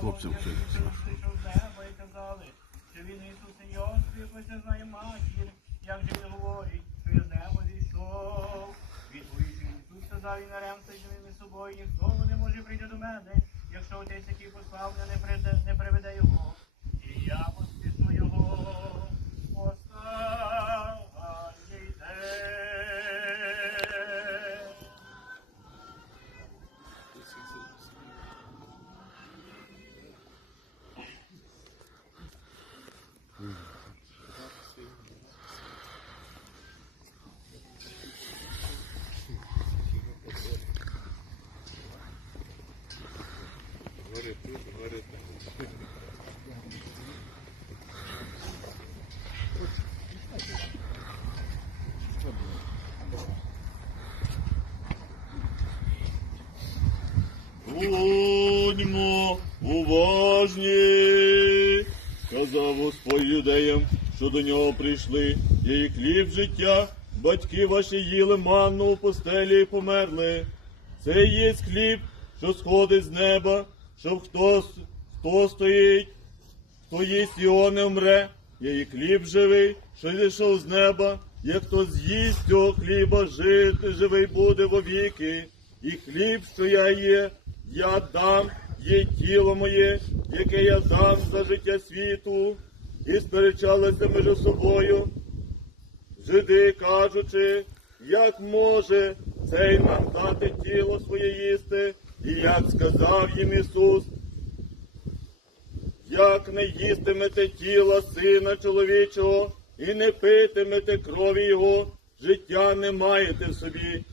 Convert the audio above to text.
хлопцям вчитися. Що він Ісус і ось не знає матір, як же він говорить, що я з неба зійшов. Відповідь Ісус сказав і наремся, із собою, ніхто не може прийти до мене, якщо отець, який послав мене, не приведе його. І я Будьмо уважні, сказав Господь юдеям, що до нього прийшли. Я і хліб життя, батьки ваші їли манну у постелі і померли. Це є хліб, що сходить з неба, щоб хто, хто стоїть, хто їсть його не вмре. Я і хліб живий, що зійшов з неба, як хто з'їсть цього хліба, жити живий буде вовіки. І хліб, що я є, я дам, є тіло моє, яке я дам за життя світу, і сперечалися між собою. Жиди, кажучи, як може цей нам дати тіло своє їсти, і як сказав їм Ісус, як не їстимете тіла сина чоловічого і не питимете крові його, життя не маєте в собі,